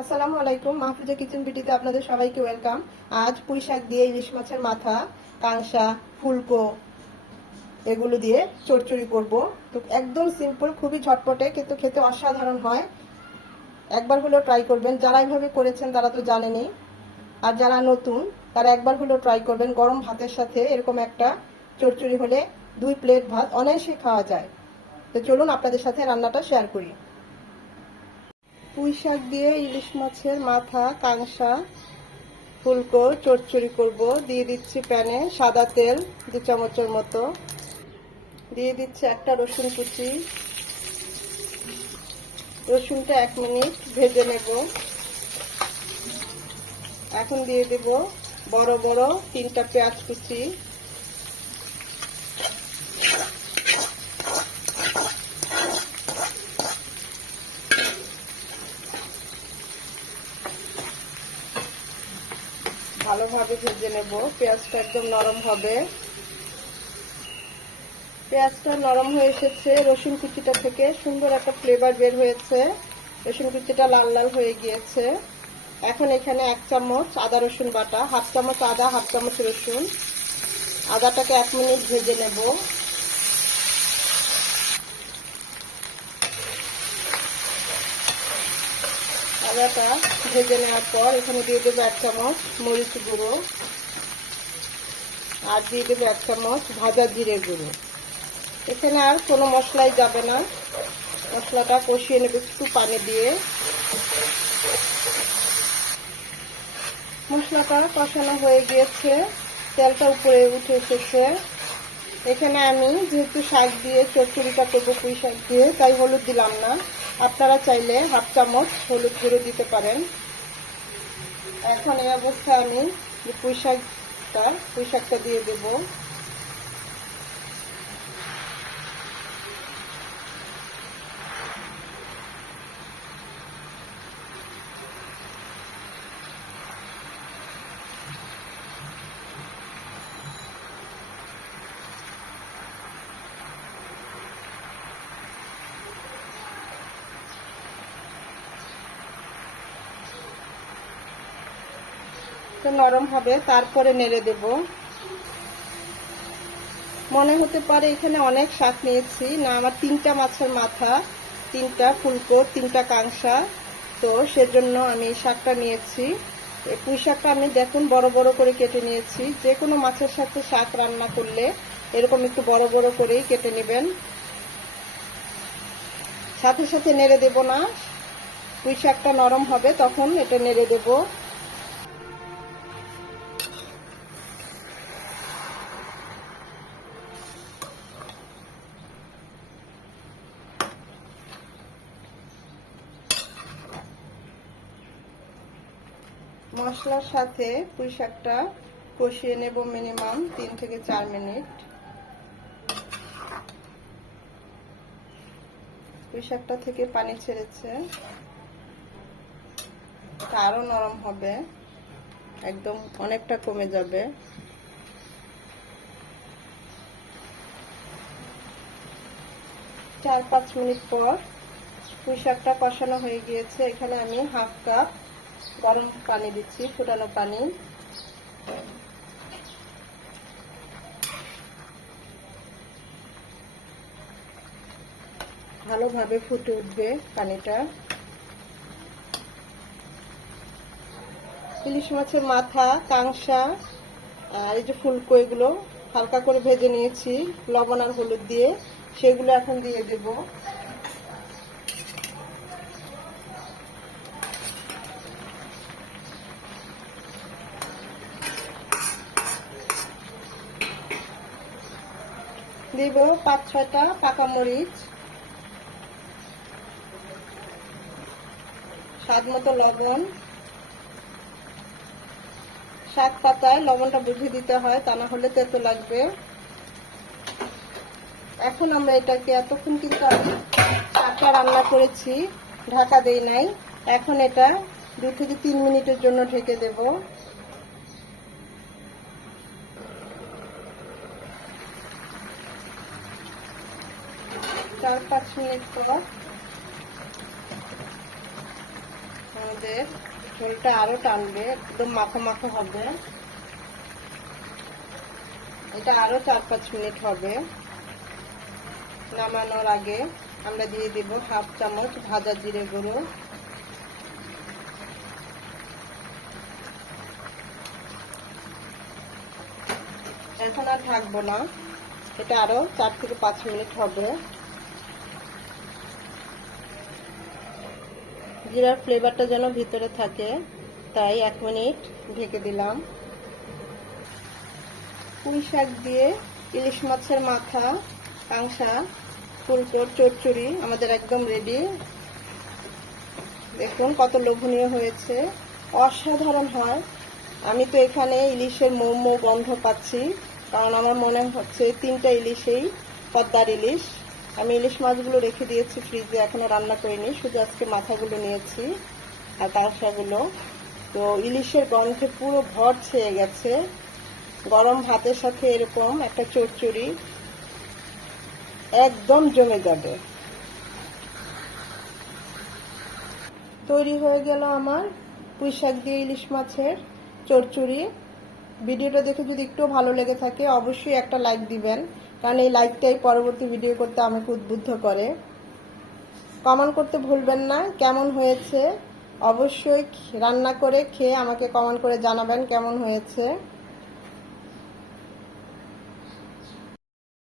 আসসালামু আলাইকুম, মাহফুজা কিচেন বিটিতে আপনাদের সবাইকে ওয়েলকাম। আজ পুঁই শাক দিয়ে ইলিশ মাছের মাথা, কাংসা, ফুলকো এগুলো দিয়ে চড়চড়ি করব। তো একদম সিম্পল খুবই ঝটপটে, কিন্তু খেতে অসাধারণ হয়। একবার হলেও ট্রাই করবেন। যারা এইভাবে করেছেন, তারা তো জানেনই। আর যারা নতুন, তারা একবার হলেও ট্রাই করবেন। গরম ভাতের সাথে এরকম একটা চড়চড়ি হলে দুই প্লেট ভাত অনায়াসে খাওয়া যায়। তো চলুন আপনাদের সাথে রান্নাটা শেয়ার করি। পুঁই শাক দিয়ে ইলিশ মাছের মাথা, কাংসা, ফুলকো চচ্চড়ি করব। দিয়ে দিচ্ছি প্যানে সাদা তেল, দু চামচের মতো। দিয়ে দিচ্ছি একটা রসুন কুচি। রসুনটা এক মিনিট ভেজে নেব। এখন দিয়ে দেব বড় বড় তিনটা পেঁয়াজ কুচি। ভালোভাবে ভেজে নেব। পেঁয়াজটা একদম নরম হবে। পেঁয়াজটা নরম হয়ে এসেছে। রসুন কুচিটা থেকে সুন্দর একটা ফ্লেভার বের হয়েছে। রসুন কুচিটা লাল লাল হয়ে গিয়েছে। এখন এখানে এক চামচ আদা রসুন বাটা, হাফ চামচ আদা, হাফ চামচ রসুন। আদাটাকে এক মিনিট ভেজে নেব। আদাটা ভেজে নেওয়ার পর এখানে দিয়ে দেবো এক চামচ মরিচ গুঁড়ো আর দিয়ে দেবো এক চামচ ভাজা জিরে গুঁড়ো। এখানে আর কোনো মশলাই যাবে না। মশলাটা কষিয়ে নেবে একটু পানি দিয়ে। মশলাটা কষানো হয়ে গিয়েছে। তেলটা উপরে উঠে এসেছে। এখানে আমি যেহেতু শাক দিয়ে চচ্চড়িটা করব পুঁই শাক দিয়ে, তাই হলুদ দিলাম না। আপনারা চাইলে হাফ চামচ হলুদ গুঁড়ো দিতে পারেন। এখন এই অবস্থায় আমি পুঁই শাকটা পুঁই শাকটা দিয়ে দেবো। তো নরম হবে, তারপরে নেড়ে দেব। মনে হতে পারে এখানে অনেক শাক নিয়েছি। না, আমার তিনটা মাছের মাথা, তিনটা ফুলকো, তিনটা কাংসা। তো সেজন্য আমি শাকটা নিয়েছি। পুঁই শাকটা আমি দেখুন বড় বড় করে কেটে নিয়েছি। যে কোনো মাছের সাথে শাক রান্না করলে এরকম একটু বড় বড় করেই কেটে নেবেন। সাথে সাথে নেড়ে দেব না। পুঁই শাকটা নরম হবে, তখন এটা নেড়ে দেবো। মশলার সাথে পুঁই শাকটা কষিয়ে নেব মিনিমাম তিন থেকে চার মিনিট। পুঁই শাকটা থেকে পানি ছেড়েছে। আরও নরম হবে। একদম অনেকটা কমে যাবে। চার পাঁচ মিনিট পর পুঁই শাকটা কষানো হয়ে গিয়েছে। এখানে আমি হাফ কাপ গরম পানি দিচ্ছি, ফুটানো পানি। ভালোভাবে ফুটে উঠবে পানিটা। ইলিশ মাছের মাথা, কাংসা, আর এই যে ফুলকো এগুলো হালকা করে ভেজে নিয়েছি, লবণ আর হলুদ দিয়ে, সেগুলো এখন দিয়ে দেবো। দিব পাঁচ ছয়টা পাকা মরিচ, স্বাদ মতো লবণ শাক পাতায় লবণটা বুঝে দিতে হয়, তা না হলে তেতো লাগবে। এখন আমরা এটাকে এতক্ষণ কিন্তু আমি শাকটা রান্না করেছি, ঢাকা দেই নাই। এখন এটা দু থেকে তিন মিনিটের জন্য ঢেকে দেবো। চার পাঁচ মিনিট পর আমাদের ঝোলটা আরও টানবে একদম মাখো মাখো হবে এটা আরও চার পাঁচ মিনিট হবে নামানোর আগে আমরা দিয়ে দিব হাফ চামচ ভাজা জিরে গুঁড়ো এখন আর থাকব না এটা আরও চার থেকে পাঁচ মিনিট হবে জিরার ফ্লেভারটা যেন ভিতরে থাকে, তাই এক মিনিট ঢেকে দিলাম। পুঁই শাক দিয়ে ইলিশ মাছের মাথা, কাংসা ফুলকোর চচ্চড়ি আমাদের একদম রেডি দেখুন কত লোভনীয় হয়েছে। অসাধারণ হয়। আমি তো এখানে ইলিশের মোমো গন্ধ পাচ্ছি, কারণ আমার মনে হচ্ছে তিনটা ইলিশেই পদ্মার ইলিশ। আমি ইলিশ মাছগুলো রেখে দিয়েছি ফ্রিজে, এখনও রান্না করিনি, শুধু আজকে মাথাগুলো নিয়েছি আর কাঁসাগুলো তো ইলিশের গন্ধে পুরো ভর ছেয়ে গেছে। গরম ভাতের সাথে এরকম একটা চচ্চড়ি একদম জমে যাবে। তৈরি হয়ে গেল আমার পুঁই শাক দিয়ে ইলিশ মাছের চচ্চড়ি। ভিডিওটা দেখে যদি একটু ভালো লেগে থাকে, অবশ্যই একটা লাইক দিবেন। কারণ এই লাইকটাই পরবর্তী ভিডিও করতে আমাকে উদ্বুদ্ধ করে। কমেন্ট করতে ভুলবেন না, কেমন হয়েছে অবশ্যই রান্না করে খেয়ে আমাকে কমেন্ট করে জানাবেন কেমন হয়েছে।